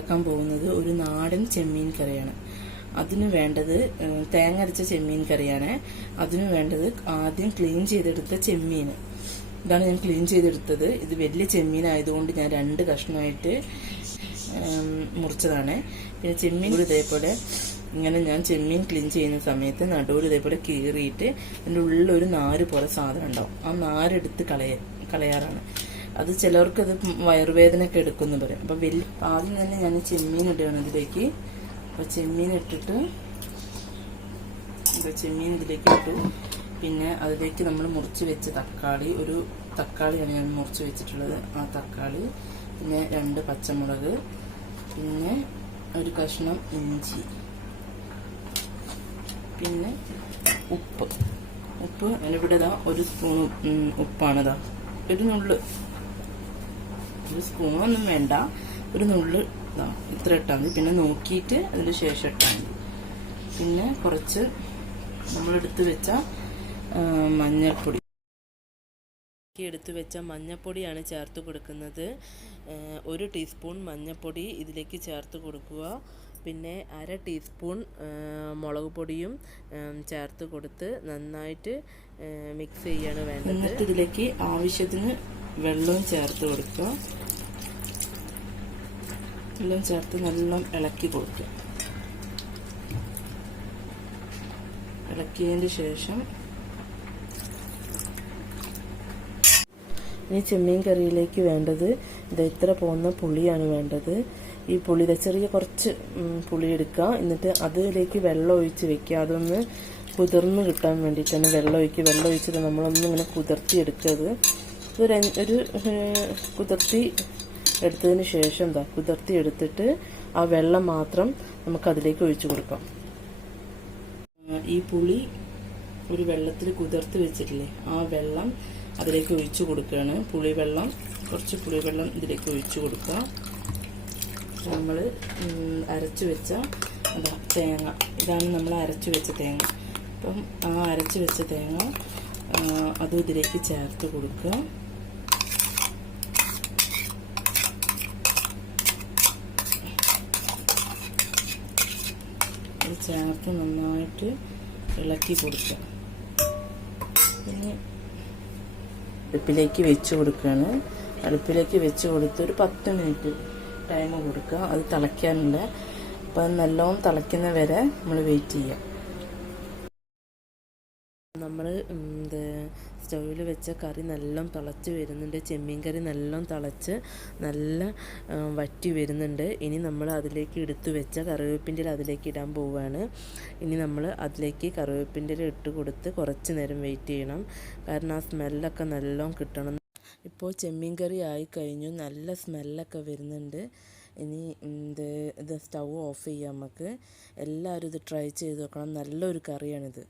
ഉണ്ടാക്കാൻ പോകുന്നത് ഒരു നാടൻ ചെമ്മീൻ കറിയാണ്. അതിന് വേണ്ടത് തേങ്ങ അരച്ച ചെമ്മീൻ കറിയാണ്. അതിന് വേണ്ടത് ആദ്യം ക്ലീൻ ചെയ്തെടുത്ത ചെമ്മീൻ. ഇതാണ് ഞാൻ ക്ലീൻ ചെയ്തെടുത്തത്. ഇത് വലിയ ചെമ്മീൻ ആയതുകൊണ്ട് ഞാൻ 2 കഷ്ണമായിട്ട് മുറിച്ചതാണ്. പിന്നെ ചെമ്മീൻ ഇതേപോലെ ഇങ്ങനെ ഞാൻ ചെമ്മീൻ ക്ലീൻ ചെയ്യുന്ന സമയത്ത് നടുവിൽ ഇതേപോലെ കീറിയിട്ട് അതിൻ്റെ ഉള്ളിലൊരു നാര് പോലെ സാധനം ഉണ്ടാവും. ആ നാരെടുത്ത് കളയാറാണ്. അത് ചിലവർക്കത് വയറുവേദനയൊക്കെ എടുക്കുമെന്ന് പറയും. അപ്പം ആദ്യം തന്നെ ഞാൻ ചെമ്മീൻ ഇടുകയാണ് ഇതിലേക്ക്. അപ്പോൾ ചെമ്മീൻ ഇട്ടിട്ട് ചെമ്മീൻ ഇതിലേക്ക് ഇട്ടു. പിന്നെ അതിലേക്ക് നമ്മൾ മുറിച്ച് വെച്ച തക്കാളി, ഒരു തക്കാളിയാണ് ഞാൻ മുറിച്ച് വെച്ചിട്ടുള്ളത്. ആ തക്കാളി, പിന്നെ 2 പച്ചമുളക്, പിന്നെ ഒരു കഷ്ണം ഇഞ്ചി, പിന്നെ ഉപ്പ് ഞാനിവിടെ ഒരു സ്പൂൺ ഉപ്പാണിതാ. ഒരു നുള്ള്, ഒരു സ്പൂണൊന്നും വേണ്ട, ഒരു നുള്ള് ഇത്ര ഇട്ടാൽ മതി. പിന്നെ നോക്കിയിട്ട് അതിന് ശേഷം ഇട്ടാൽ മതി. പിന്നെ കുറച്ച് നമ്മളെടുത്ത് വെച്ച മഞ്ഞൾപ്പൊടി, എടുത്തു വെച്ച മഞ്ഞൾപ്പൊടിയാണ് ചേർത്ത് കൊടുക്കുന്നത്. 1 ടീസ്പൂൺ മഞ്ഞൾപ്പൊടി ഇതിലേക്ക് ചേർത്ത് കൊടുക്കുക. പിന്നെ 1/2 ടീസ്പൂൺ മുളക് പൊടിയും ചേർത്ത് കൊടുത്ത് നന്നായിട്ട് മിക്സ് ചെയ്യാണ് വേണ്ടത്. എന്നിട്ട് ഇതിലേക്ക് ആവശ്യത്തിന് വെള്ളവും ചേർത്ത് കൊടുക്കുക. വെള്ളം ചേർത്ത് നല്ല ഇളക്കി കൊടുക്കുക. ഇളക്കിയതിന് ശേഷം ഇനി ചെമ്മീൻ കറിയിലേക്ക് വേണ്ടത് ഇത്ര പോകുന്ന പുളിയാണ് വേണ്ടത്. ഈ പുളിയുടെ ചെറിയ കുറച്ച് പുളി എടുക്കുക. എന്നിട്ട് അതിലേക്ക് വെള്ളം ഒഴിച്ച് വെക്കുക. അതൊന്ന് കുതിർന്ന് കിട്ടാൻ വേണ്ടിയിട്ടാണ് വെള്ളം ഒഴിച്ചിട്ട് നമ്മളൊന്നും ഇങ്ങനെ കുതിർത്തി എടുക്കരുത്. ഒരു കുതിർത്തി എടുത്തതിന് ശേഷം കുതിർത്തി എടുത്തിട്ട് ആ വെള്ളം മാത്രം നമുക്കതിലേക്ക് ഒഴിച്ചു കൊടുക്കാം. ഈ പുളി ഒരു വെള്ളത്തിൽ കുതിർത്ത് വെച്ചിട്ടില്ലേ, ആ വെള്ളം അതിലേക്ക് ഒഴിച്ചു കൊടുക്കുകയാണ്. കുറച്ച് പുളിവെള്ളം ഇതിലേക്ക് ഒഴിച്ചു കൊടുക്കുക. നമ്മൾ അരച്ചു വെച്ച തേങ്ങ, ഇതാണ് നമ്മൾ അരച്ചു വെച്ച തേങ്ങ. അപ്പം ആ അരച്ചു വെച്ച തേങ്ങ അതും ഇതിലേക്ക് ചേർത്ത് കൊടുക്കുക. ഇത് ചേർത്ത് നന്നായിട്ട് ഇളക്കി കൊടുക്കുക. പിന്നെ അടുപ്പിലേക്ക് വെച്ച് കൊടുക്കുകയാണ്. അടുപ്പിലേക്ക് വെച്ച് കൊടുത്ത് ഒരു 10 മിനിറ്റ് ടൈം കൊടുക്കുക. അത് തിളയ്ക്കാനുള്ള. അപ്പം നല്ലോണം തിളയ്ക്കുന്ന വരെ നമ്മൾ വെയിറ്റ് ചെയ്യുക. നമ്മൾ സ്റ്റൗവിൽ വെച്ച കറി നല്ലോണം തിളച്ച് വരുന്നുണ്ട്. ചെമ്മീൻ കറി നല്ലോണം തിളച്ച് നല്ല വറ്റി വരുന്നുണ്ട്. ഇനി നമ്മൾ അതിലേക്ക് എടുത്തു വെച്ച കറിവേപ്പിൻ്റെ അതിലേക്ക് ഇടാൻ പോവുകയാണ്. ഇനി നമ്മൾ അതിലേക്ക് കറിവേപ്പിൻ്റെ ഇട്ട് കൊടുത്ത് കുറച്ച് നേരം വെയിറ്റ് ചെയ്യണം. കാരണം ആ സ്മെല്ലൊക്കെ നല്ലോണം കിട്ടണം. ഇപ്പോൾ ചെമ്മീൻ കറി ആയിക്കഴിഞ്ഞു. നല്ല സ്മെല്ലൊക്കെ വരുന്നുണ്ട്. ഇനി ഇത് സ്റ്റൗ ഓഫ് ചെയ്യാം. നമുക്ക് എല്ലാവരും ഇത് ട്രൈ ചെയ്ത് നോക്കണം. നല്ലൊരു കറിയാണിത്.